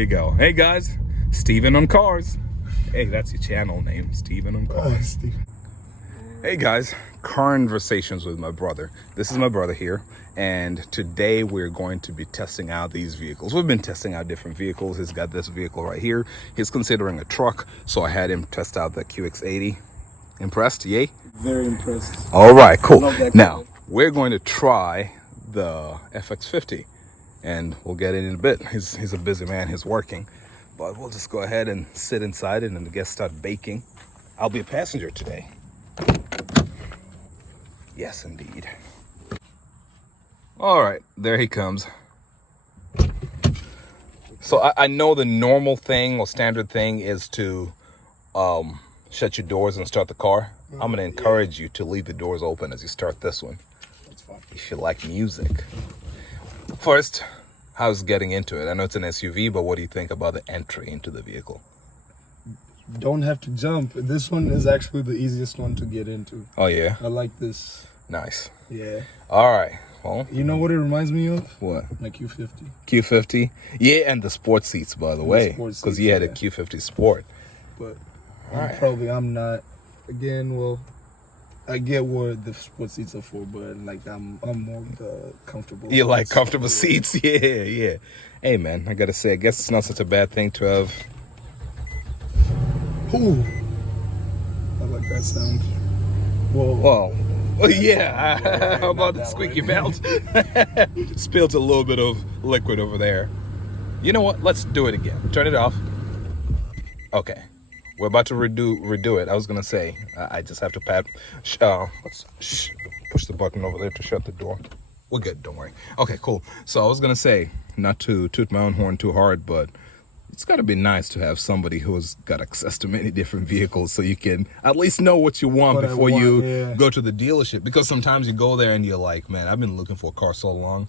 you go. Hey guys, Steven on Cars. Hey, that's your channel name, Steven on Cars. Hey guys, Carnversations with my brother. This is my brother here, and today we're going to be testing out these vehicles. We've been testing out different vehicles. He's got this vehicle right here. He's considering a truck, so I had him test out the QX80. Impressed? Yay? Very impressed. All right, cool. Now, we're going to try the FX50, and we'll get it in a bit. He's a busy man. He's working. But we'll just go ahead and sit inside it and the guests start baking. I'll be a passenger today. Yes, indeed. All right, there he comes. So I know the normal thing or standard thing is to shut your doors and start the car. I'm gonna encourage you to leave the doors open as you start this one. That's fine. If you like music. First, how's getting into it? I know it's an SUV, but what do you think about the entry into the vehicle? Don't have to jump. This one is actually the easiest one to get into. Oh yeah? I like this. Nice. Yeah. All right. Well, you know what it reminds me of? What? My Q50. Q50? Yeah, and the sport seats, by the way. Because you had a Q50 Sport. But right. I'm not. Again, well, I get what the sport seats are for, but like I'm more the comfortable. You like comfortable seats? Yeah. Hey man, I gotta say, I guess it's not such a bad thing to have. Ooh, I like that sound. Well, yeah. How about the squeaky belt? Spilled a little bit of liquid over there. You know what? Let's do it again. Turn it off. Okay. We're about to redo it. I was gonna say, I just have to let's push the button over there to shut the door. We're good, don't worry. Okay, cool. So I was gonna say, not to toot my own horn too hard, but it's gotta be nice to have somebody who's got access to many different vehicles so you can at least know what you want before you go to the dealership. Because sometimes you go there and you're like, man, I've been looking for a car so long.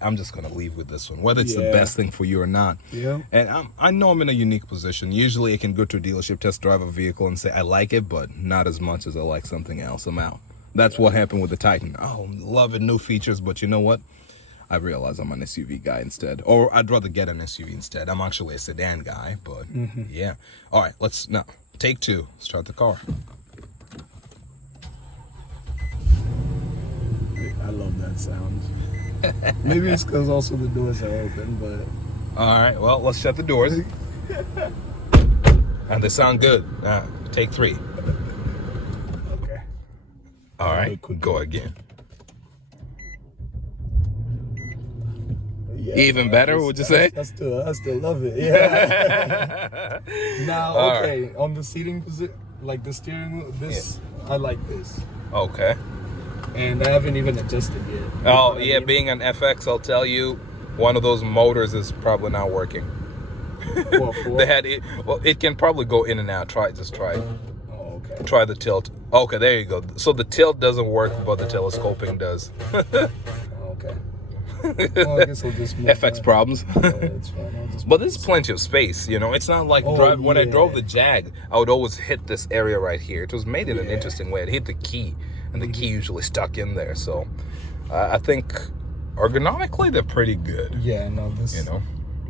I'm just gonna leave with this one, whether it's the best thing for you or not. Yeah. And I know I'm in a unique position. Usually I can go to a dealership, test drive a vehicle and say I like it, but not as much as I like something else. I'm out. That's what happened with the Titan. Oh, love it, new features, but you know what? I realize I'm an SUV guy instead, or I'd rather get an SUV instead. I'm actually a sedan guy, but yeah. All right, now take two. Start the car. I love that sound. Maybe it's because also the doors are open, but. All right, well, let's shut the doors. And they sound good. Take three. Okay. All right, go again. Yeah, even better, would you say? I still love it. Yeah. Now, okay, right. On the seating position, like the steering wheel, I like this. Okay. And I haven't even adjusted yet. Oh, yeah, being an FX, I'll tell you, one of those motors is probably not working. They had it. Well, it can probably go in and out. Just try it. Oh, okay. Try the tilt. Okay, there you go. So the tilt doesn't work, but the telescoping does. Okay. Well, I guess I'll just FX problems. Yeah, it's fine. But there's plenty of space, you know. It's not like when I drove the Jag, I would always hit this area right here. It was made in an interesting way. It hit the key, and the key usually stuck in there. So I think ergonomically they're pretty good. Yeah, no, this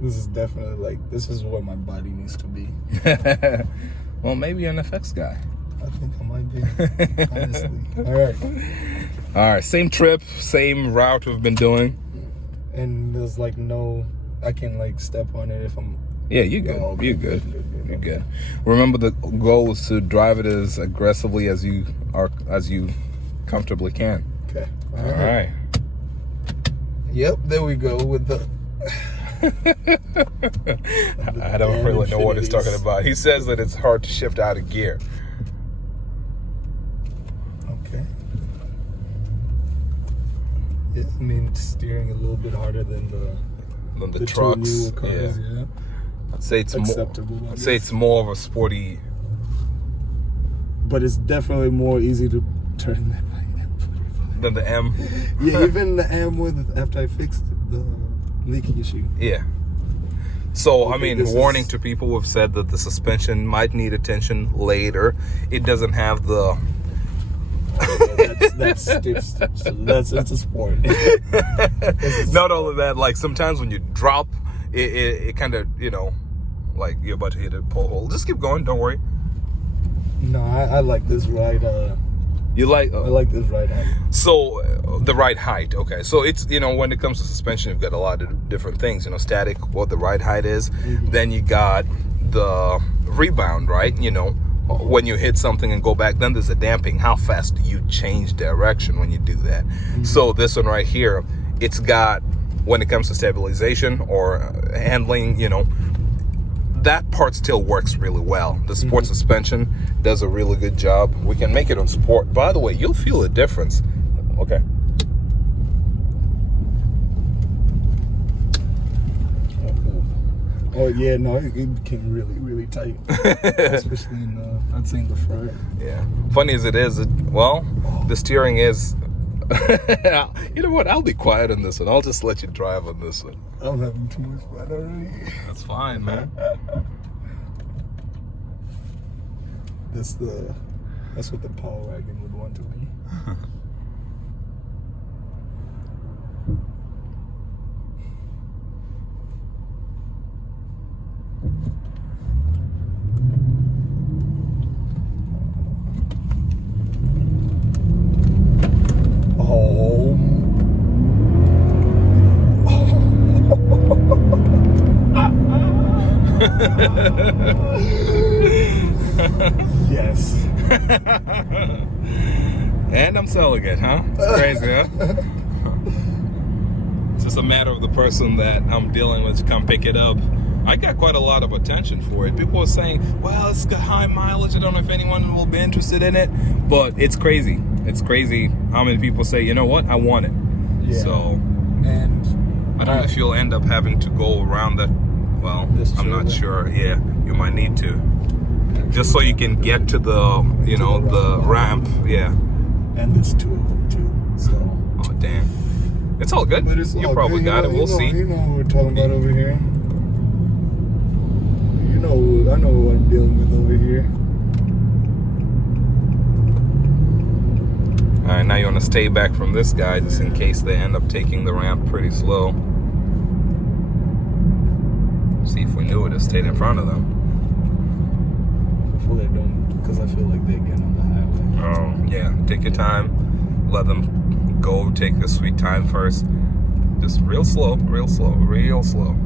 is definitely this is where my body needs to be. Well, maybe you're an FX guy. I think I might be, honestly. All right, same trip, same route we've been doing. And there's I can step on it if I'm. Yeah, you're good. Okay. You're good. You're good. Remember, the goal is to drive it as aggressively as you comfortably can. Okay. All right. Yep, there we go with the. I don't really know what he's talking about. He says that it's hard to shift out of gear. Okay. Yeah, I mean, steering a little bit harder than the trucks. Cars, yeah. I'd say it's acceptable. I'd say it's more of a sporty. But it's definitely more easy to turn than the M. Yeah, even the M after I fixed the leaky issue. Yeah. So, I mean, warning to people who have said that the suspension might need attention later. It doesn't have the That's a sport. Not only that, like sometimes when you drop, it kind of, you know, like you're about to hit a pole hole. Just keep going, don't worry. No, I like this ride. You like? I like this ride height. So the ride height, okay. So it's, you know, when it comes to suspension, you've got a lot of different things. You know, static, what the ride height is. Then you got the rebound, right? You know, when you hit something and go back. Then there's a damping. How fast do you change direction when you do that? So this one right here, it's got, when it comes to stabilization or handling, you know, that part still works really well. The sport suspension does a really good job. We can make it on sport. By the way, you'll feel a difference. Okay. Oh yeah, no, it became really tight, especially in I'd say in the front. Yeah. Funny as it is, well, the steering is. You know what? I'll be quiet on this one. I'll just let you drive on this one. I'm having too much fun already. That's fine, man. That's what the Power Wagon would want to be. Yes. And I'm selling it, huh? It's crazy, huh? It's just a matter of the person that I'm dealing with to come pick it up. I got quite a lot of attention for it. People are saying, well, it's got high mileage. I don't know if anyone will be interested in it, but it's crazy. It's crazy how many people say, you know what, I want it. Yeah. So, and I don't know if you'll end up having to go around that. Well, I'm not sure. Yeah, you might need to. Just so you can get to the, you know, the ramp. Yeah. And there's two of them too. So. Oh, damn. It's all good. You probably got it. We'll see. You know what we're talking about over here. You know, I know what I'm dealing with over here. All right, now you want to stay back from this guy just in case they end up taking the ramp pretty slow. See if we knew it, just stayed in front of them. Hopefully they don't, because I feel like they get on the highway. Oh, yeah. Take your time. Let them go. Take their sweet time first. Just real slow, real slow, real slow.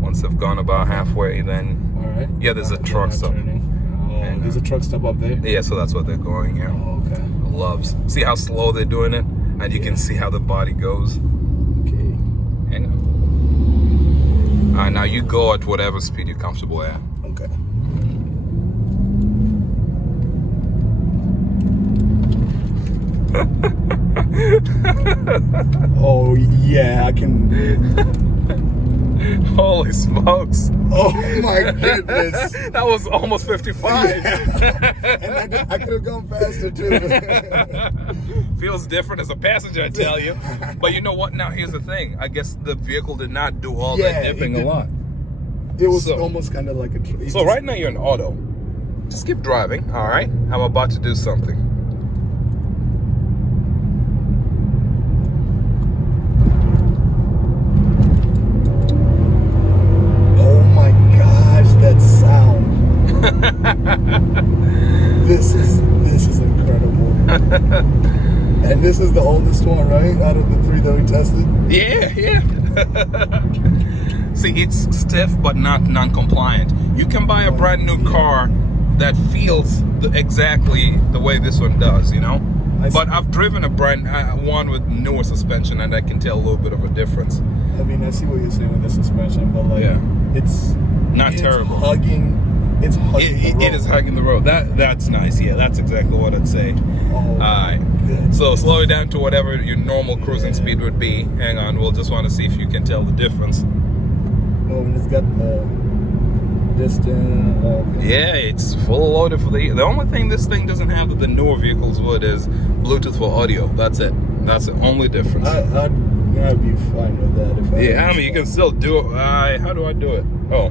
Once they've gone about halfway, then... All right. Yeah, there's a truck stop. And there's a truck stop up there? Yeah, so that's what they're going, yeah. Oh, okay. Loves. See how slow they're doing it? And you can see how the body goes. Okay. Hang on. All right, now you go at whatever speed you're comfortable at. Okay. Oh, yeah, I can... Holy smokes. Oh, my goodness. That was almost 55. And I could have gone faster, too. Feels different as a passenger, I tell you. But you know what? Now, here's the thing. I guess the vehicle did not do all that dipping a lot. It was almost kind of like a... So right now you're in auto. Just keep driving, all right? I'm about to do something. Oh my gosh, that sound. This is incredible. And this is the oldest one, right? Out of the three that we tested? Yeah. See, it's stiff but not non-compliant. You can buy a brand new car that feels exactly the way this one does, you know? But I've driven a one with newer suspension, and I can tell a little bit of a difference. I mean, I see what you're saying with the suspension, but like, it's not terrible. It's hugging the road. It is hugging the road. That's nice. Yeah, that's exactly what I'd say. Oh, all right. Good. So slow it down to whatever your normal cruising speed would be. Hang on, we'll just want to see if you can tell the difference. Oh, and it's got the distance. Okay. Yeah, it's full loaded for the only thing this thing doesn't have that the newer vehicles would is Bluetooth for audio. That's it. That's the only difference. I'd be fine with that. If I mean, you can still do it. How do I do it? Oh,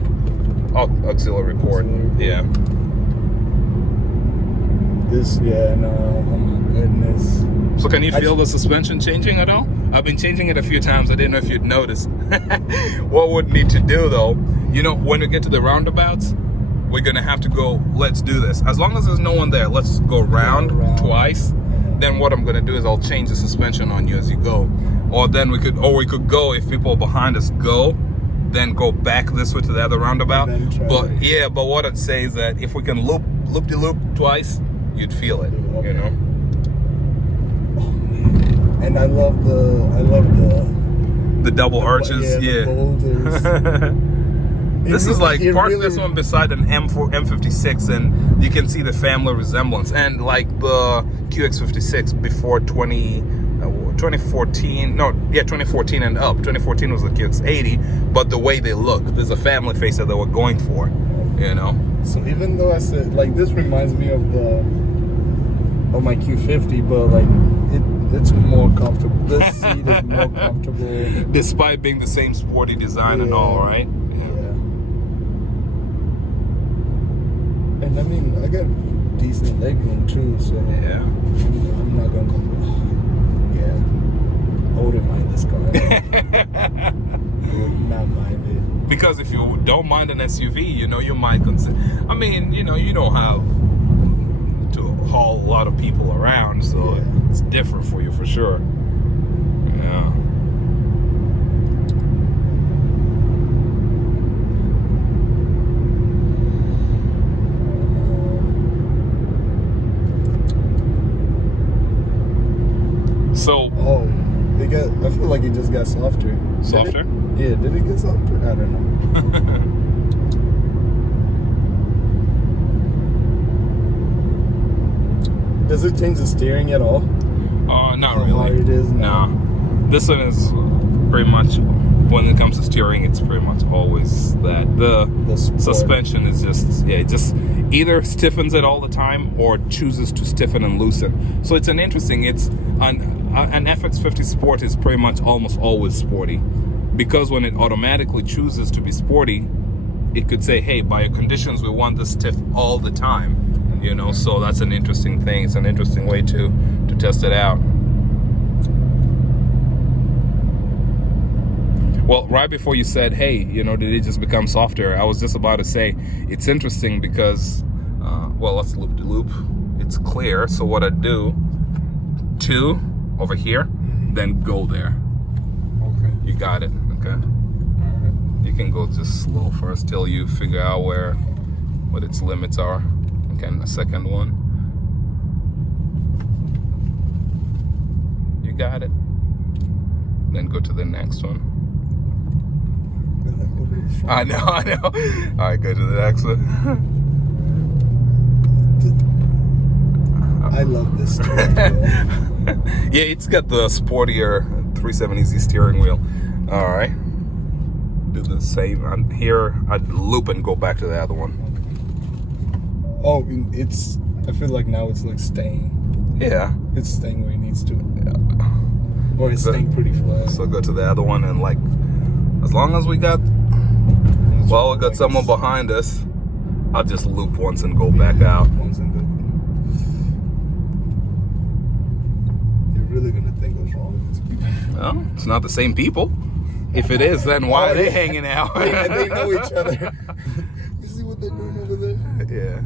auxiliary port. Yeah. No, oh my goodness. So can you feel the suspension changing at all? I've been changing it a few times. I didn't know if you'd notice. What we'd need to do though, you know, when we get to the roundabouts, we're gonna have to go, let's do this. As long as there's no one there, let's go round twice. Then what I'm gonna do is I'll change the suspension on you as you go. Or then we could go, if people behind us go, then go back this way to the other roundabout. But yeah, but what I'd say is that if we can loop the loop twice, you'd feel it, you know. And I love the double arches, yeah. This is like park really, this one beside an M56, and you can see the family resemblance. And like the QX56 before 2014, no, yeah, 2014 and up. 2014 was the QX80, but the way they look, there's a family face that they were going for, you know. So even though I said like this reminds me of my Q50, but like it's more comfortable. This seat is more comfortable, despite being the same sporty design and all, right? And I mean, I got decent leg room too, so yeah, I'm not gonna I wouldn't mind this car. I would not mind it. Because if you don't mind an SUV, you know, you might consider. I mean, you know, you don't have to haul a lot of people around, so it's different for you for sure. Yeah. So I feel like it just got softer. Softer? Did it get softer? I don't know. Does it change the steering at all? Not really. How it is now? No. This one is pretty much, when it comes to steering, it's pretty much always that. The suspension is just, it just either stiffens it all the time or chooses to stiffen and loosen. So it's an an FX50 Sport is pretty much almost always sporty, because when it automatically chooses to be sporty, it could say, hey, by your conditions, we want this stiff all the time, you know. So that's an interesting thing. It's an interesting way to test it out. Well, right before you said, hey, you know, did it just become softer? I was just about to say, it's interesting because, well, let's loop the loop. It's clear. So what I do, 2 over here, then go there. Okay. You got it. Okay. All right. You can go just slow first till you figure out what its limits are. Okay, and the second one. You got it. Then go to the next one. I know. All right, go to the next one. I love this steering wheel. Yeah, it's got the sportier 370Z steering wheel. All right. Do the same. I'm here. I'd loop and go back to the other one. Oh, I feel like now it's like staying. Yeah. It's staying where it needs to. Yeah. Or it's staying pretty flat. So go to the other one, and like, as long as we got someone behind us, I'll just loop once and go back out. Once and go. You're really gonna think what's wrong with these people? Well, it's not the same people. If it is, then why are they hanging out? They know each other. You see what they're doing over there? Yeah.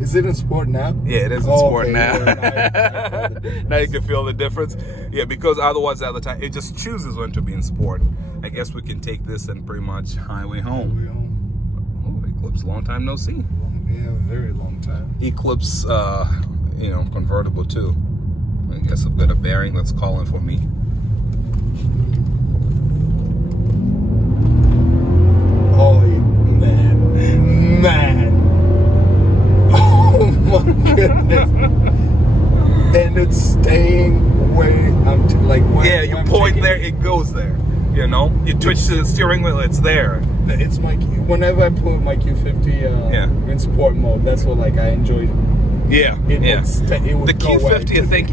Is it in sport now? Yeah, it is in sport okay. now. Yeah, now you can feel the difference. Yeah, because otherwise at the time, it just chooses when to be in sport. I guess we can take this and pretty much highway home. Oh, Eclipse, long time no see. Yeah, very long time. Eclipse, you know, convertible too. I guess I've got a bearing that's calling for me. Oh, man. Oh my goodness. And it's staying where I'm yeah, you point there, it goes there. You know, you twitch the steering wheel, it's there. It's whenever I put my Q50 in sport mode, that's what like I enjoy. Yeah, it would the Q50, I think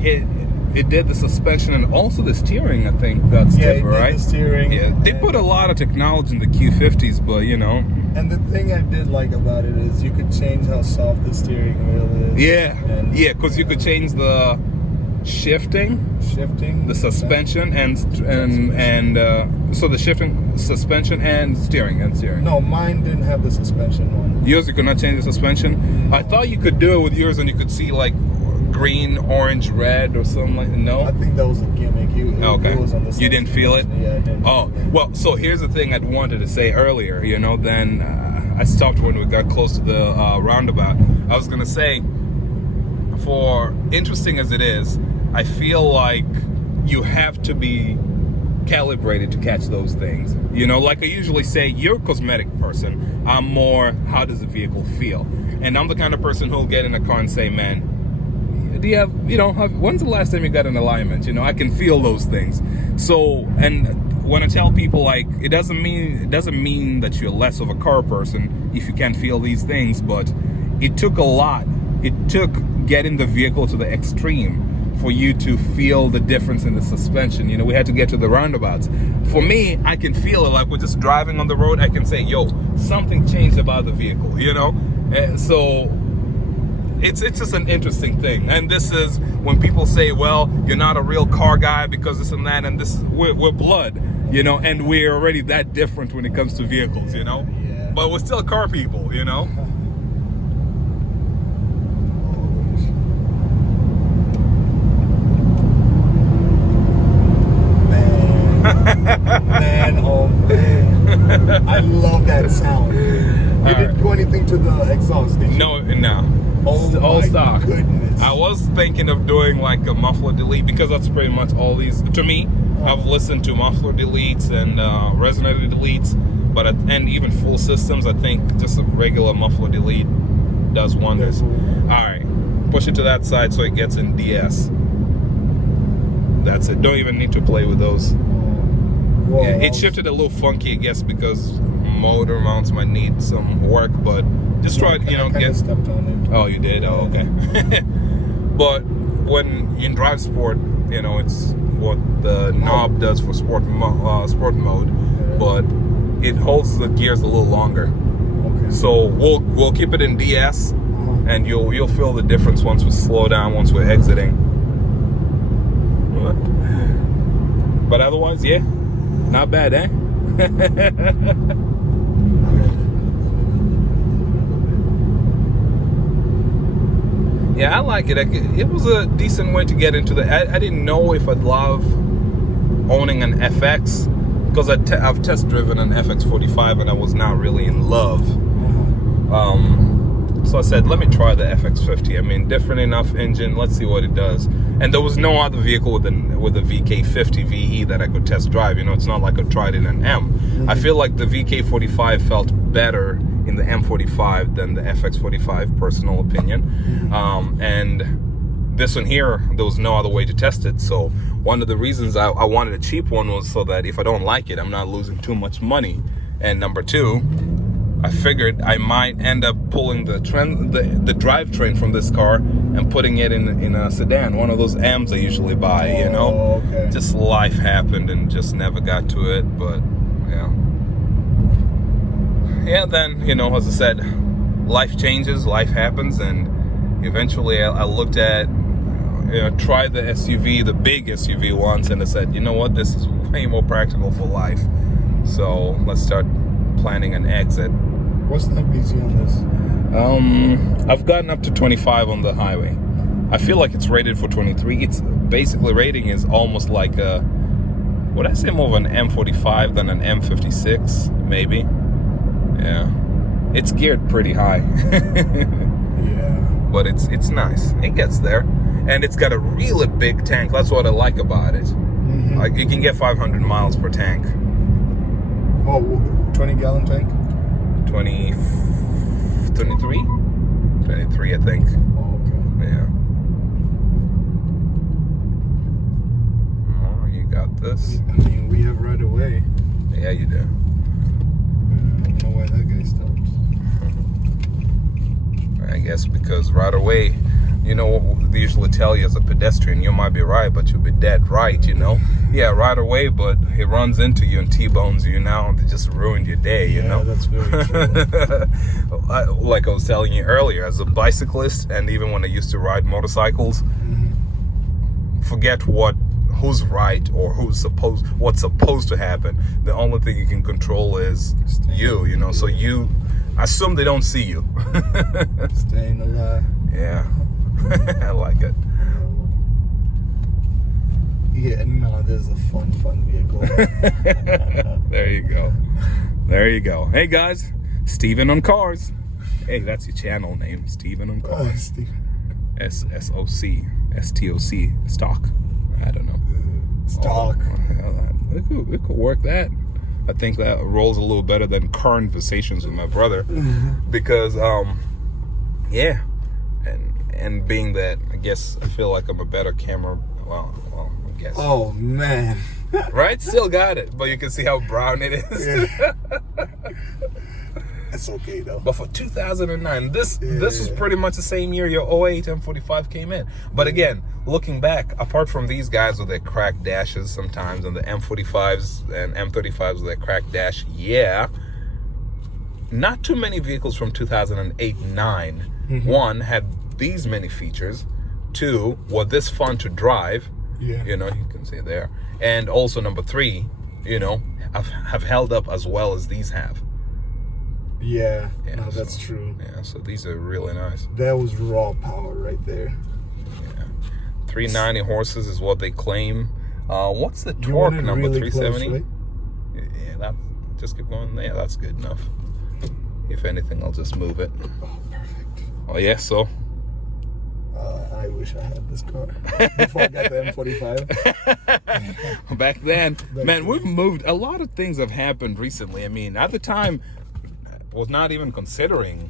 it did the suspension and also the steering. I think got stiffer, right? The steering. Yeah, they put a lot of technology in the Q50s, but you know. And the thing I did like about it is you could change how soft the steering wheel is. Yeah, because you could change the shifting, the suspension, and so the shifting, suspension, and steering. No, mine didn't have the suspension one. Yours, you could not change the suspension? No. I thought you could do it with yours and you could see like green, orange, red, or something like that. No? I think that was a gimmick. Okay. It was on the you didn't feel it? Yeah, I didn't. Oh, well, so here's the thing I wanted to say earlier. You know, then I stopped when we got close to the roundabout. I was going to say, for interesting as it is, I feel like you have to be calibrated to catch those things. You know, like I usually say, you're a cosmetic person. I'm more, how does the vehicle feel? And I'm the kind of person who'll get in a car and say, man, do you have, you know, when's the last time you got an alignment? You know, I can feel those things. So, and when I tell people, like, it doesn't mean that you're less of a car person if you can't feel these things, but it took a lot. It took getting the vehicle to the extreme for you to feel the difference in the suspension. You know, we had to get to the roundabouts. For me, I can feel it. Like, we're just driving on the road, I can say, yo, something changed about the vehicle, you know? And so it's just an interesting thing. And this is when people say, well, you're not a real car guy because this and that, and this, we're blood, you know, and we're already that different when it comes to vehicles, you know? Yeah. But we're still car people, you know? Man, oh man, I love that sound. You didn't do anything to the exhaust, did you? No. Oh all my stock. goodness. I was thinking of doing like a muffler delete because that's pretty much all these. To me, I've listened to muffler deletes and resonator deletes, but and even full systems. I think just a regular muffler delete does wonders. All right, push it to that side so it gets in DS. That's it. Don't even need to play with those. Whoa, yeah, it shifted a little funky, I guess, because motor mounts might need some work, but just try to, you know, get. Stepped on it. Oh, you did? Oh, okay. But when you drive sport, you know, it's what the knob does for sport mode, but it holds the gears a little longer. Okay. So we'll keep it in DS, and you'll feel the difference once we slow down, once we're exiting. But otherwise, yeah, not bad, eh? Yeah, I like it. It was a decent way to get into the. I didn't know if I'd love owning an FX because I've test driven an FX45 and I was not really in love. So I said, let me try the FX50. I mean, different enough engine. Let's see what it does. And there was no other vehicle with a VK50 VE that I could test drive. You know, it's not like I tried in an M. I feel like the VK45 felt better in the M45 than the FX45, personal opinion. And this one here, there was no other way to test it. So one of the reasons I wanted a cheap one was so that if I don't like it, I'm not losing too much money. And number two, I figured I might end up pulling the drivetrain from this car and putting it in a sedan, one of those M's I usually buy, you know. Okay. Just life happened and just never got to it, but yeah. Yeah, then, you know, as I said, life changes, life happens, and eventually I looked at, you know, tried the SUV, the big SUV once, and I said, you know what, this is way more practical for life. So let's start planning an exit. What's the MPG on this? I've gotten up to 25 on the highway. I feel like it's rated for 23. It's basically, rating is almost like a, would I say more of an M45 than an M56, maybe? Yeah. It's geared pretty high. Yeah. But it's nice. It gets there. And it's got a really big tank. That's what I like about it. Like, you can get 500 miles per tank. Oh, 20-gallon tank? 23, I think. Oh, okay. Yeah. Oh, you got this. I mean, we have right away. Yeah, you do. I don't know why that guy stopped. I guess because right away, you know what they usually tell you as a pedestrian, you might be right, but you'll be dead right, you know? Yeah, right away, but he runs into you and T-bones you now, and they just ruined your day, you know? That's very true. Like I was telling you earlier, as a bicyclist, and even when I used to ride motorcycles, forget who's right or what's supposed to happen. The only thing you can control is you know. So you assume they don't see you. Staying alive. Yeah. I like it. Yeah, no, this is a fun vehicle. There you go. There you go. Hey guys, Steven on Cars. Hey, that's your channel name, Steven on Cars. SOC, STOC, stock. I don't know. Stock. We could work that. I think that rolls a little better than Carnversations with my brother, because yeah, and being that, I guess I feel like I'm a better camera. Well, I guess. Oh man. Right? Still got it, but you can see how brown it is. Yeah. It's okay though. But for 2009, this was pretty much the same year your 08 M45 came in. But again, looking back, apart from these guys with their cracked dashes sometimes, and the M45s and M35s with their cracked dash, yeah, not too many vehicles from 2008-9, one, had these many features, two, were this fun to drive, you know, you can see it there, and also number three, you know, have held up as well as these have. Yeah, no, that's true. Yeah, so these are really nice. That was raw power right there. Yeah, 390 horses is what they claim. What's the torque number? Really 370. close, right? Yeah, that just keep going. Yeah, that's good enough. If anything, I'll just move it. Oh, perfect. Oh yeah, so. I wish I had this car before I got the M45. Back then, man, we've moved. A lot of things have happened recently. I mean, at the time, was not even considering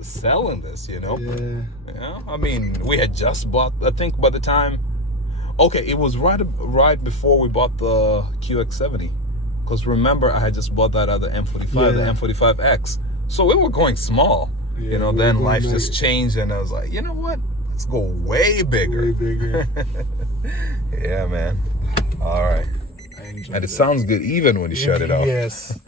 selling this, you know. Yeah, I mean, we had just bought, I think by the time, okay, it was right before we bought the QX70, because remember I had just bought that other M45, the M45X, so we were going small, you know. Then life just changed, and I was like, you know what, let's go way bigger. Yeah, man. All right. And it sounds good even when you shut it off. Yes.